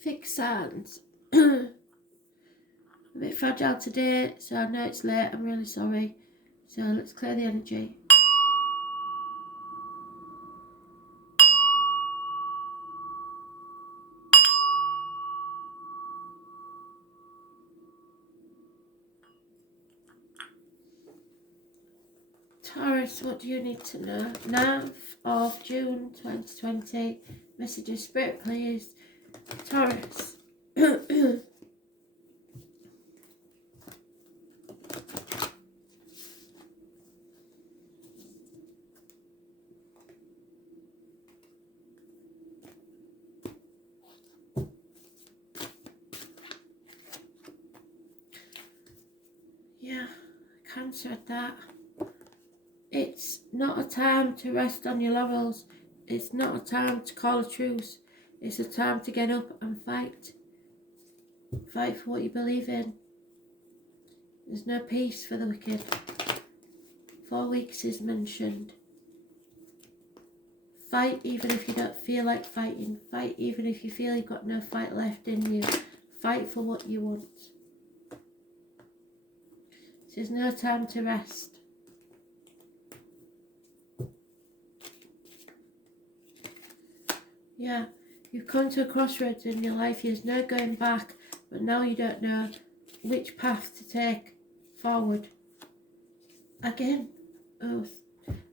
fixed signs. A bit fragile today, so I know it's late, I'm really sorry. So let's clear the energy. Taurus, what do you need to know? 9th of June 2020. Messages, Spirit, please. Taurus. Yeah, Cancer at that. It's not a time to rest on your laurels. It's not a time to call a truce. It's a time to get up and fight. Fight for what you believe in. There's no peace for the wicked. 4 weeks is mentioned. Fight even if you don't feel like fighting. Fight even if you feel you've got no fight left in you. Fight for what you want. There's no time to rest. Yeah, you've come to a crossroads in your life. There's no going back, but now you don't know which path to take forward. Again,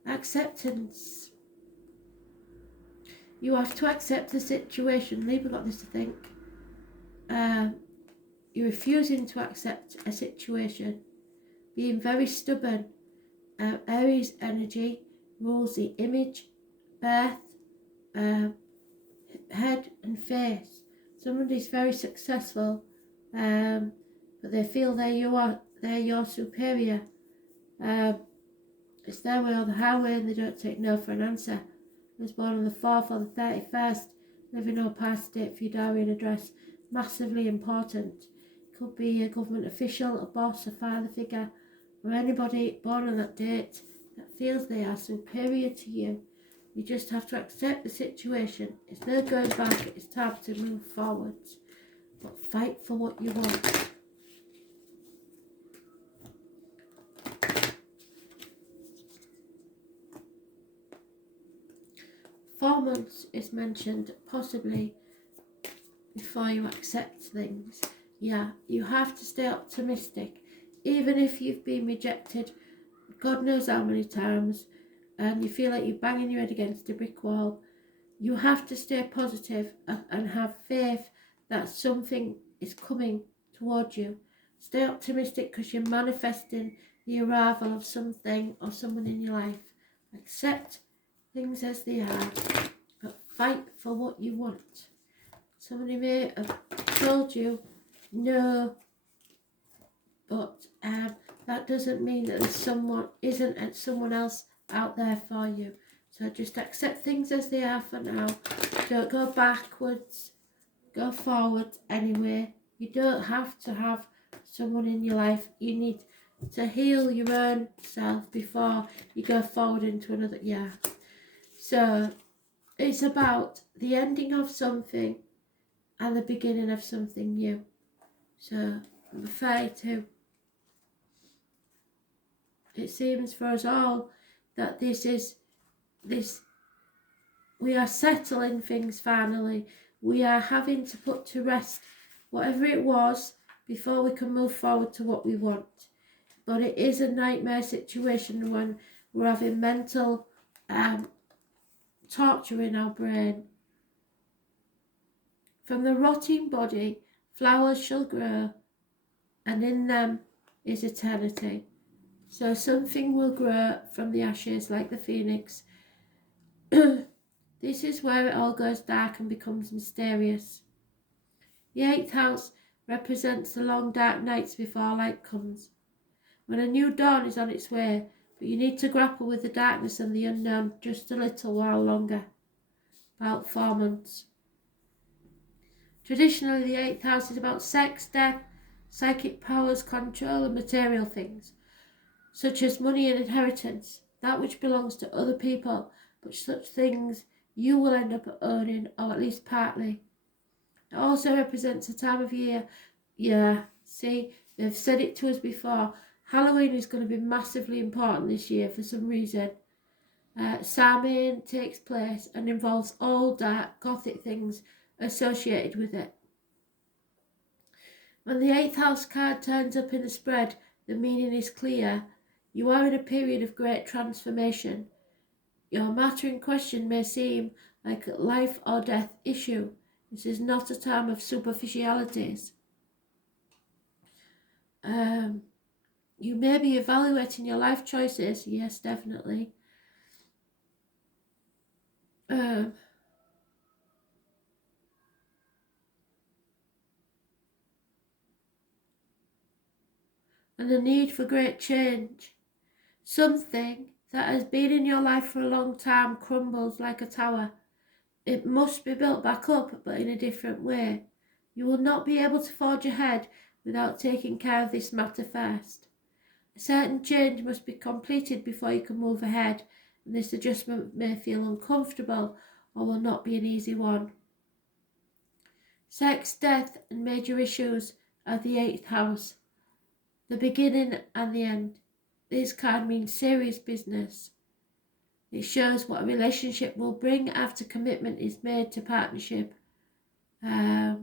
acceptance. You have to accept the situation. Libra got this to think. You're refusing to accept a situation. Being very stubborn. Aries energy rules the image, birth, head and face. Somebody's very successful, but they feel they're your superior. It's their way or the highway, and they don't take no for an answer. I was born on the 4th or the 31st, living or past date for your diary and address. Massively important. Could be a government official, a boss, a father figure, or anybody born on that date that feels they are superior to you. You just have to accept the situation. It's no going back, it's time to move forward. But fight for what you want. Four months is mentioned, possibly before you accept things. Yeah, you have to stay optimistic. Even if you've been rejected God knows how many times, and you feel like you're banging your head against a brick wall, you have to stay positive and have faith that something is coming towards you. Stay optimistic because you're manifesting the arrival of something or someone in your life. Accept things as they are, but fight for what you want. Somebody may have told you no, but that doesn't mean that there's someone else out there for you. So just accept things as they are for now. Don't go backwards, go forward anyway. You don't have to have someone in your life. You need to heal your own self before you go forward into another year. So it's about the ending of something and the beginning of something new. So number 32. It seems for us all that we are settling things finally. We are having to put to rest whatever it was before we can move forward to what we want. But it is a nightmare situation when we're having mental torture in our brain. From the rotting body, flowers shall grow, and in them is eternity. So something will grow from the ashes like the phoenix. This is where it all goes dark and becomes mysterious. The 8th house represents the long dark nights before light comes. When a new dawn is on its way, but you need to grapple with the darkness and the unknown just a little while longer. About 4 months. Traditionally, the 8th house is about sex, death, psychic powers, control and material things, such as money and inheritance, that which belongs to other people, but such things you will end up owning, or at least partly. It also represents a time of year. Yeah, see, they've said it to us before. Halloween is going to be massively important this year for some reason. Samhain takes place and involves all dark gothic things associated with it. When the 8th house card turns up in the spread, the meaning is clear. You are in a period of great transformation. Your matter in question may seem like a life or death issue. This is not a time of superficialities. You may be evaluating your life choices. Yes, definitely. And the need for great change. Something that has been in your life for a long time crumbles like a tower. It must be built back up, but in a different way. You will not be able to forge ahead without taking care of this matter first. A certain change must be completed before you can move ahead, and this adjustment may feel uncomfortable or will not be an easy one. Sex, death, and major issues are the 8th house, the beginning and the end. This card means serious business. It shows what a relationship will bring after commitment is made to partnership. If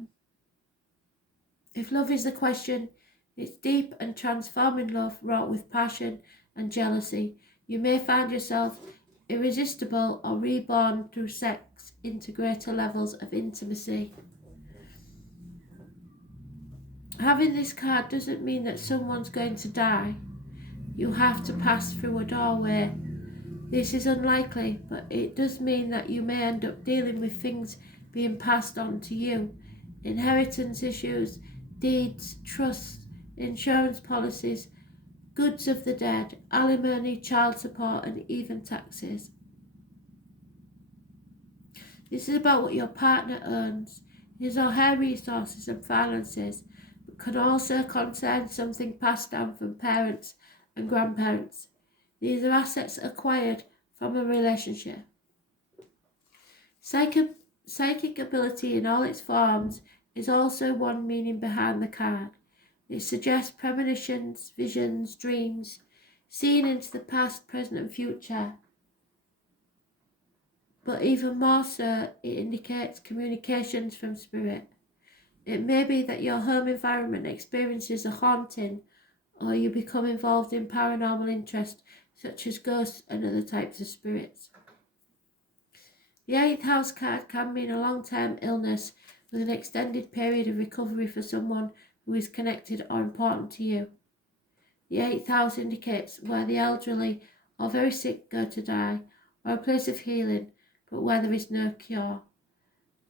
love is the question, it's deep and transforming love wrought with passion and jealousy. You may find yourself irresistible or reborn through sex into greater levels of intimacy. Having this card doesn't mean that someone's going to die. You have to pass through a doorway. This is unlikely, but it does mean that you may end up dealing with things being passed on to you. Inheritance issues, deeds, trusts, insurance policies, goods of the dead, alimony, child support, and even taxes. This is about what your partner earns, his or her resources and finances, but can also concern something passed down from parents and grandparents. These are assets acquired from a relationship. Psychic ability in all its forms is also one meaning behind the card. It suggests premonitions, visions, dreams, seeing into the past, present and future. But even more so, it indicates communications from spirit. It may be that your home environment experiences a haunting, or you become involved in paranormal interest, such as ghosts and other types of spirits. The 8th house card can mean a long-term illness with an extended period of recovery for someone who is connected or important to you. The 8th house indicates where the elderly or very sick go to die, or a place of healing, but where there is no cure.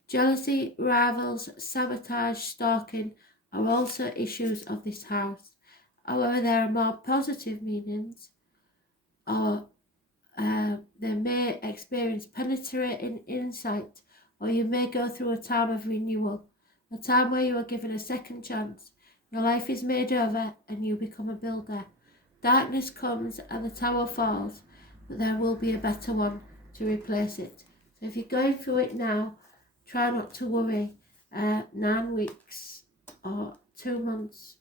Jealousy, rivals, sabotage, stalking are also issues of this house. However, there are more positive meanings, or they may experience penetrating insight, or you may go through a time of renewal, a time where you are given a second chance. Your life is made over and you become a builder. Darkness comes and the tower falls, but there will be a better one to replace it. So if you're going through it now, try not to worry. 9 weeks or 2 months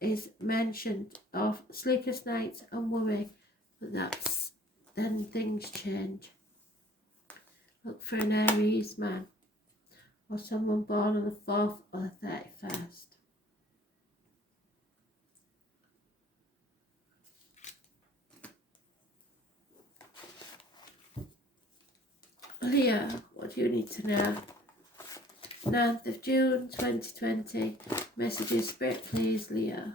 is mentioned of sleepless nights and worry, but then things change. Look for an Aries man or someone born on the 4th or the 31st. Leo, what do you need to know? 9th of June 2020. Messages, Spirit, please, Leo.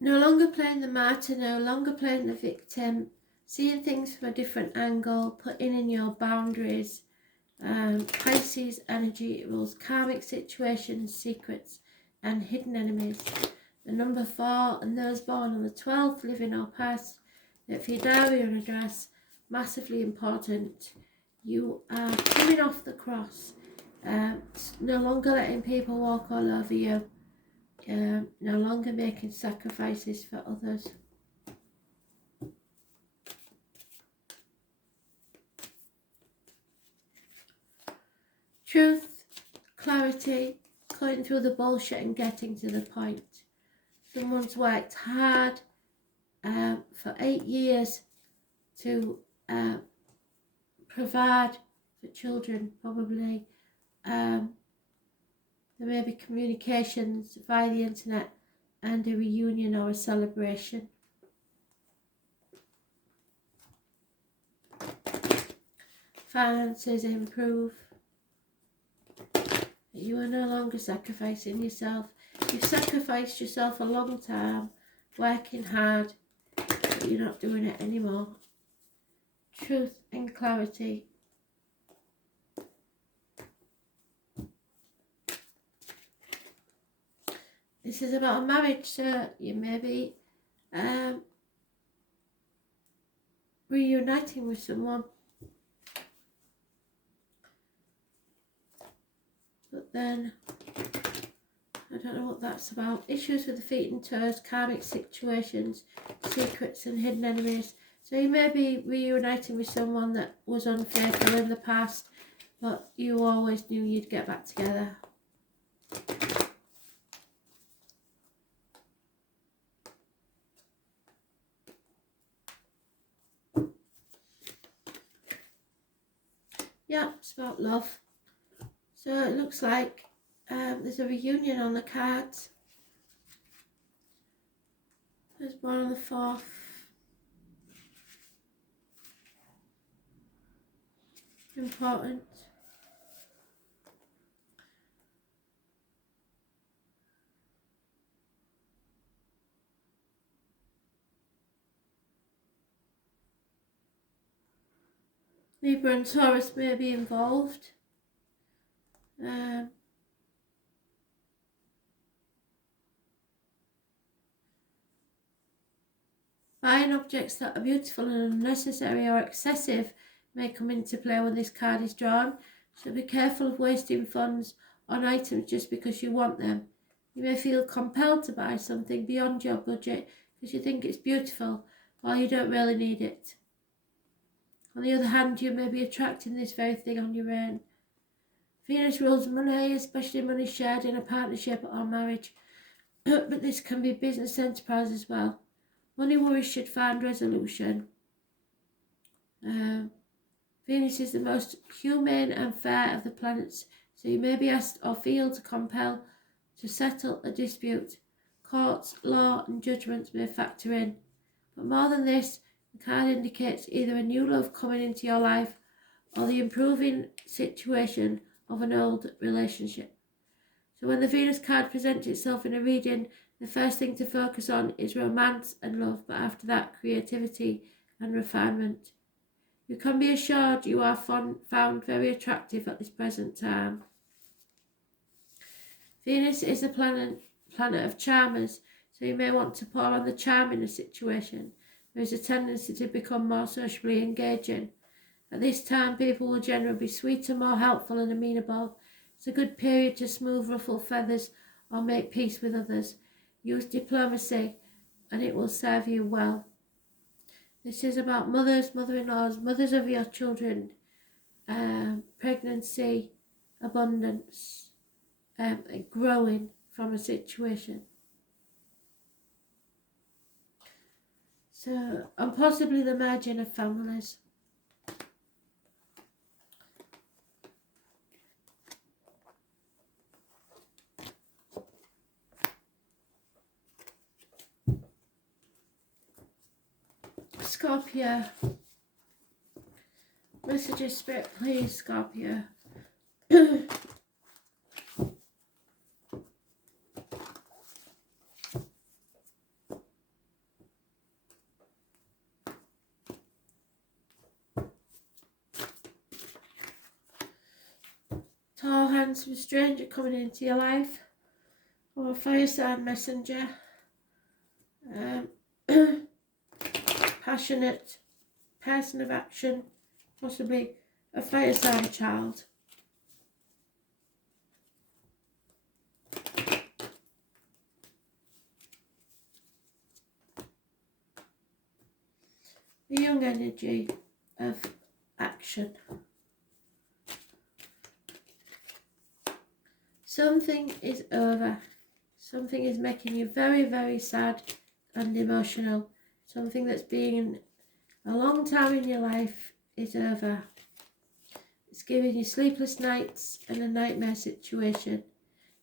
No longer playing the martyr, no longer playing the victim, seeing things from a different angle, putting in your boundaries. Pisces energy rules karmic situations, secrets and hidden enemies. The number 4 and those born on the 12th, living or past, that for your diary and address, massively important. You are coming off the cross. No longer letting people walk all over you. No longer making sacrifices for others. Truth, clarity, going through the bullshit and getting to the point. Someone's worked hard for 8 years to provide for children, probably. There may be communications via the internet and a reunion or a celebration. Finances improve. You are no longer sacrificing yourself. You've sacrificed yourself a long time, working hard, but you're not doing it anymore. Truth and clarity. This is about a marriage, so you may be reuniting with someone. But then, I don't know what that's about. Issues with the feet and toes, karmic situations, secrets and hidden enemies. So you may be reuniting with someone that was unfaithful in the past, but you always knew you'd get back together. Yeah, it's about love. So it looks like there's a reunion on the cards. There's one on the 4th. Important. Libra and Taurus may be involved. Buying objects that are beautiful and unnecessary or excessive may come into play when this card is drawn. So be careful of wasting funds on items just because you want them. You may feel compelled to buy something beyond your budget because you think it's beautiful while you don't really need it. On the other hand, you may be attracting this very thing on your own. Venus rules money, especially money shared in a partnership or marriage. But this can be business enterprise as well. Money worries should find resolution. Venus is the most humane and fair of the planets, so you may be asked or feel to compel to settle a dispute. Courts, law and judgments may factor in. But more than this, the card indicates either a new love coming into your life or the improving situation of an old relationship. So when the Venus card presents itself in a reading, the first thing to focus on is romance and love, but after that, creativity and refinement. You can be assured you are found very attractive at this present time. Venus is a planet of charmers, so you may want to pour on the charm in a situation. There is a tendency to become more socially engaging. At this time, people will generally be sweeter, more helpful and amenable. It's a good period to smooth ruffled feathers or make peace with others. Use diplomacy and it will serve you well. This is about mothers, mother-in-laws, mothers of your children, pregnancy, abundance, growing from a situation. So, and possibly the merging of families. Scorpio. Messages, Spirit, please, Scorpio. Tall, handsome stranger coming into your life, or a fire sign messenger. Passionate person of action, possibly a fire sign child. The young energy of action. Something is over. Something is making you very, very sad and emotional. Something that's been a long time in your life is over. It's giving you sleepless nights and a nightmare situation.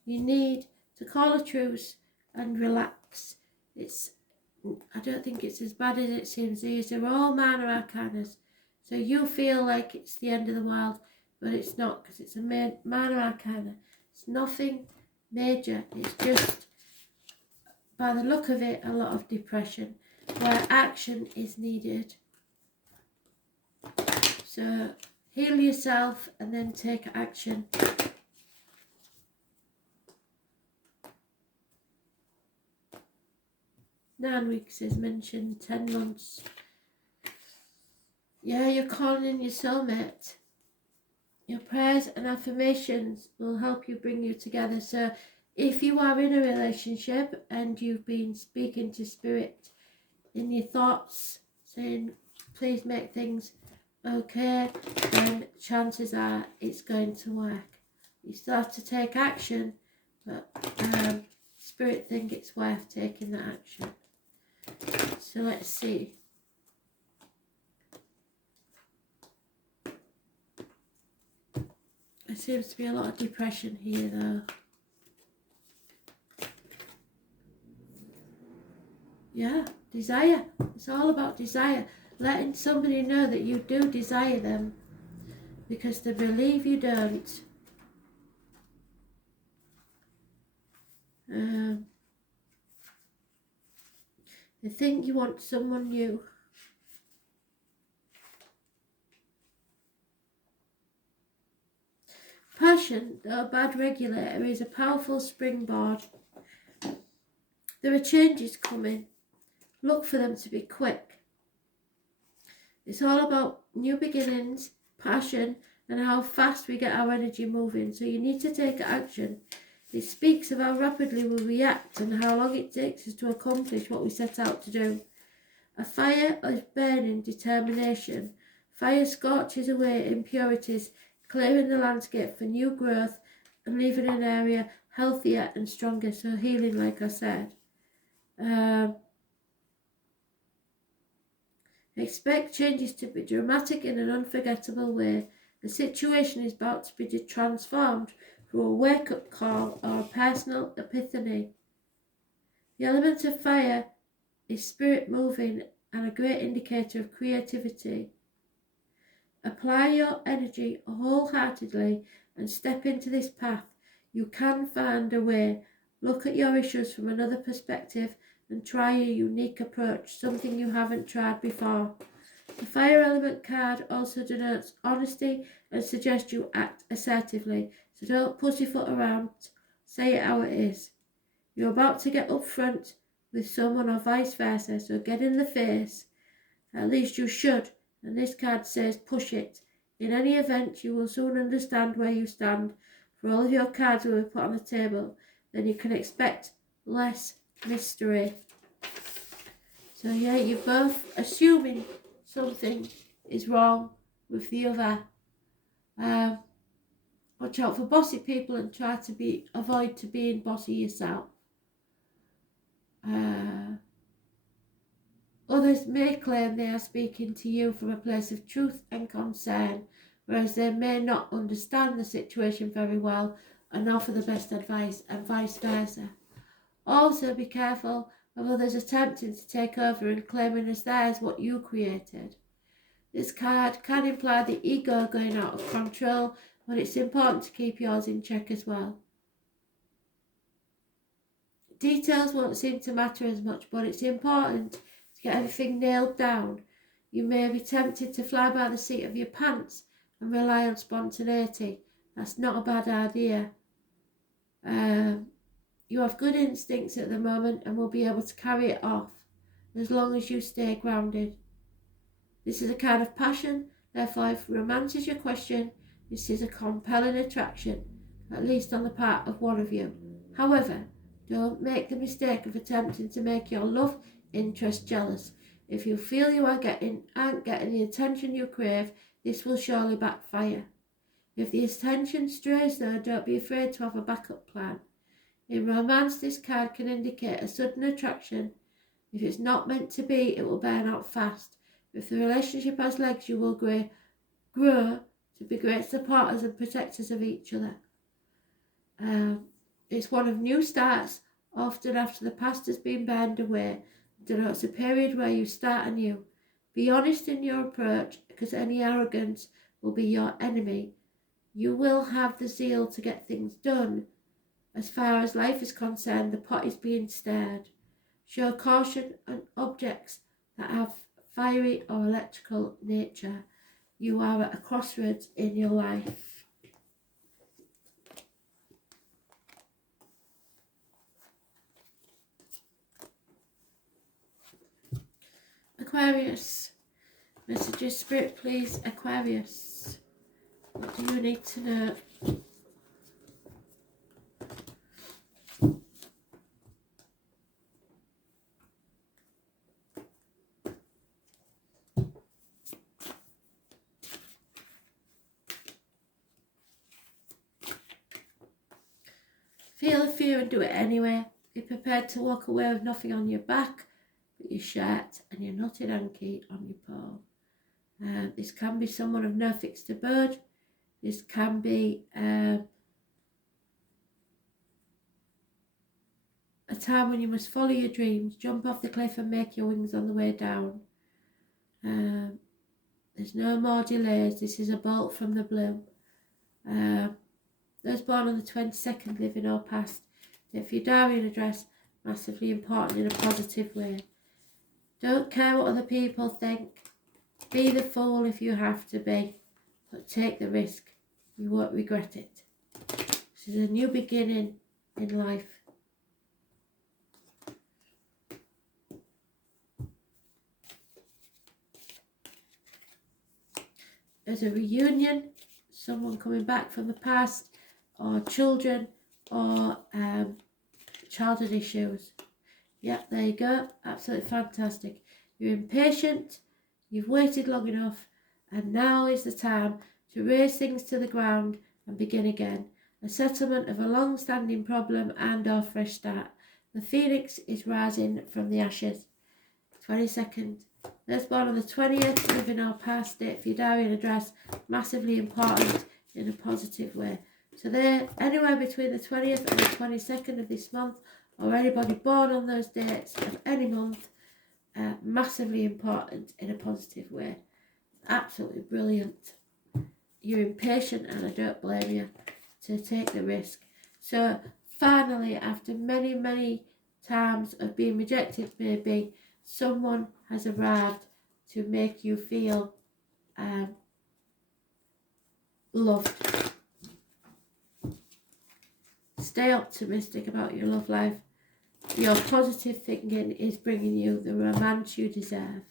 You need to call a truce and relax. I don't think it's as bad as it seems. These are all minor arcanas. So you feel like it's the end of the world, but it's not, because it's a minor arcana. It's nothing major. It's just, by the look of it, a lot of depression where action is needed. So heal yourself and then take action. Nine weeks is mentioned, 10 months. Yeah, you're calling in your soulmate. Your prayers and affirmations will help you bring you together. So if you are in a relationship and you've been speaking to spirit in your thoughts, saying, please make things okay, then chances are it's going to work. You still have to take action, but spirit think it's worth taking that action. So let's see. There seems to be a lot of depression here though. Yeah, desire. It's all about desire. Letting somebody know that you do desire them because they believe you don't. They think you want someone new. Passion, though a bad regulator, is a powerful springboard. There are changes coming. Look for them to be quick. It's all about new beginnings, passion, and how fast we get our energy moving. So you need to take action. It speaks of how rapidly we react and how long it takes us to accomplish what we set out to do. A fire is burning determination. Fire scorches away impurities, clearing the landscape for new growth and leaving an area healthier and stronger. So healing, like I said. Expect changes to be dramatic in an unforgettable way. The situation is about to be transformed through a wake-up call or a personal epiphany. The element of fire is spirit moving and a great indicator of creativity. Apply your energy wholeheartedly and step into this path. You can find a way. Look at your issues from another perspective and try a unique approach, something you haven't tried before. The fire element card also denotes honesty and suggests you act assertively, so don't pussyfoot around, say it how it is. You're about to get up front with someone or vice versa, so get in the face. At least you should, and this card says push it. In any event, you will soon understand where you stand. For all of your cards will be put on the table, then you can expect less mystery. So yeah, you're both assuming something is wrong with the other. Watch out for bossy people and try to avoid to being bossy yourself. Others may claim they are speaking to you from a place of truth and concern, whereas they may not understand the situation very well and offer the best advice, and vice versa. Also be careful of others attempting to take over and claiming as theirs what you created. This card can imply the ego going out of control, but it's important to keep yours in check as well. Details won't seem to matter as much, but it's important to get everything nailed down. You may be tempted to fly by the seat of your pants and rely on spontaneity. That's not a bad idea. You have good instincts at the moment and will be able to carry it off as long as you stay grounded. This is a kind of passion Therefore, if romance is your question, this is a compelling attraction, at least on the part of one of you. However, don't make the mistake of attempting to make your love interest jealous. If you feel you aren't getting the attention you crave, this will surely backfire. If the attention strays though, don't be afraid to have a backup plan. In romance, this card can indicate a sudden attraction. If it's not meant to be, it will burn out fast. If the relationship has legs, you will grow to be great supporters and protectors of each other. It's one of new starts, often after the past has been burned away. It denotes a period where you start anew. Be honest in your approach, because any arrogance will be your enemy. You will have the zeal to get things done. As far as life is concerned, the pot is being stirred. Show caution on objects that have fiery or electrical nature. You are at a crossroads in your life. Aquarius. Messages, Spirit, please. Aquarius. What do you need to know? Feel the fear and do it anyway. Be prepared to walk away with nothing on your back but your shirt and your knotted hanky on your pole. This can be someone of no fixed abode. This can be a time when you must follow your dreams, jump off the cliff and make your wings on the way down. There's no more delays. This is a bolt from the blue. Those born on the 22nd, living or past. If your diary and address, massively important in a positive way. Don't care what other people think. Be the fool if you have to be, but take the risk. You won't regret it. This is a new beginning in life. There's a reunion, someone coming back from the past, or children, or childhood issues. Yep, there you go. Absolutely fantastic. You're impatient, you've waited long enough, and now is the time to raise things to the ground and begin again. A settlement of a long-standing problem and or fresh start. The phoenix is rising from the ashes. 22nd. Those born on the 20th, living or past, date for your diary and address, massively important in a positive way. So they're anywhere between the 20th and the 22nd of this month, or anybody born on those dates of any month, massively important in a positive way. Absolutely brilliant. You're impatient and I don't blame you to take the risk. So finally, after many, many times of being rejected, maybe, someone has arrived to make you feel loved. Stay optimistic about your love life. Your positive thinking is bringing you the romance you deserve.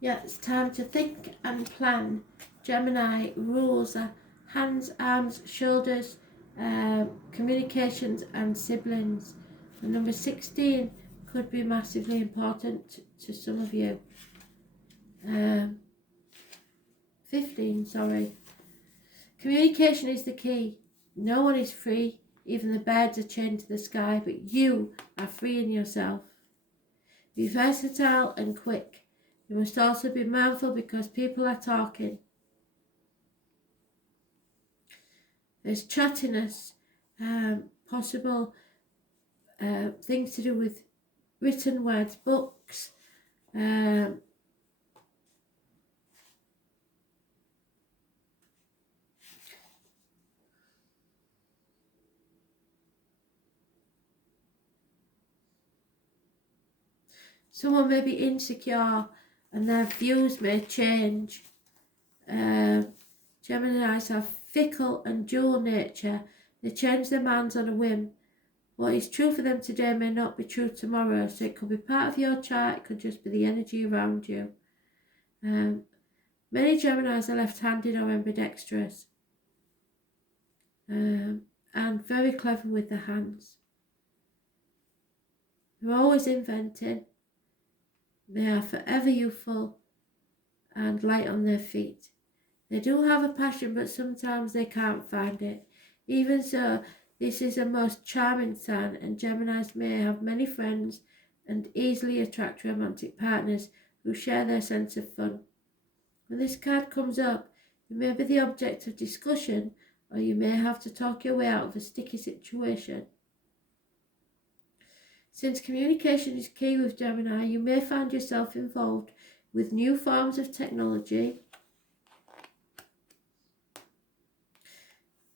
Yeah, it's time to think and plan. Gemini rules are hands, arms, shoulders, communications and siblings. And number 16 could be massively important to some of you. 15, sorry. Communication is the key. No one is free. Even the birds are chained to the sky, but you are free in yourself. Be versatile and quick. You must also be mindful because people are talking. There's chattiness, possible things to do with written words, books, someone may be insecure and their views may change. Geminis have fickle and dual nature. They change their minds on a whim. What is true for them today may not be true tomorrow, so it could be part of your chart, it could just be the energy around you. Many Geminis are left-handed or ambidextrous, and very clever with their hands. They're always inventing. They are forever youthful and light on their feet. They do have a passion, but sometimes they can't find it. Even so, this is a most charming sign, and Geminis may have many friends and easily attract romantic partners who share their sense of fun. When this card comes up, you may be the object of discussion, or you may have to talk your way out of a sticky situation. Since communication is key with Gemini, you may find yourself involved with new forms of technology,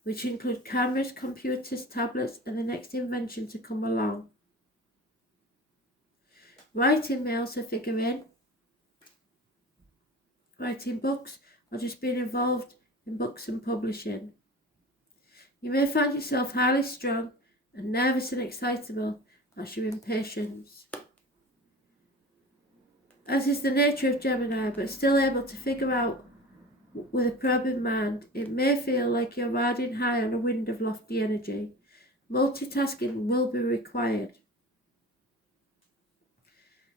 which include cameras, computers, tablets, and the next invention to come along. Writing may also figure in. Writing books, or just being involved in books and publishing. You may find yourself highly strung and nervous and excitable. That's your impatience. As is the nature of Gemini, but still able to figure out with a probing mind, it may feel like you're riding high on a wind of lofty energy. Multitasking will be required.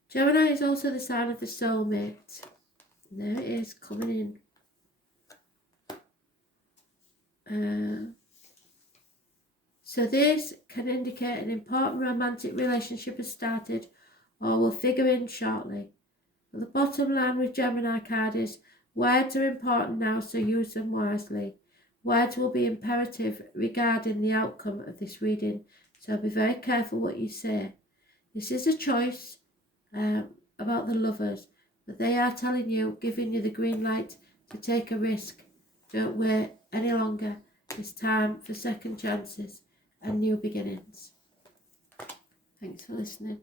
Gemini is also the sign of the soulmate. There it is, coming in. So this can indicate an important romantic relationship has started or will figure in shortly. But the bottom line with Gemini card is words are important now, so use them wisely. Words will be imperative regarding the outcome of this reading, so be very careful what you say. This is a choice about the lovers, but they are telling you, giving you the green light to take a risk. Don't wait any longer. It's time for second chances and new beginnings. Thanks for listening.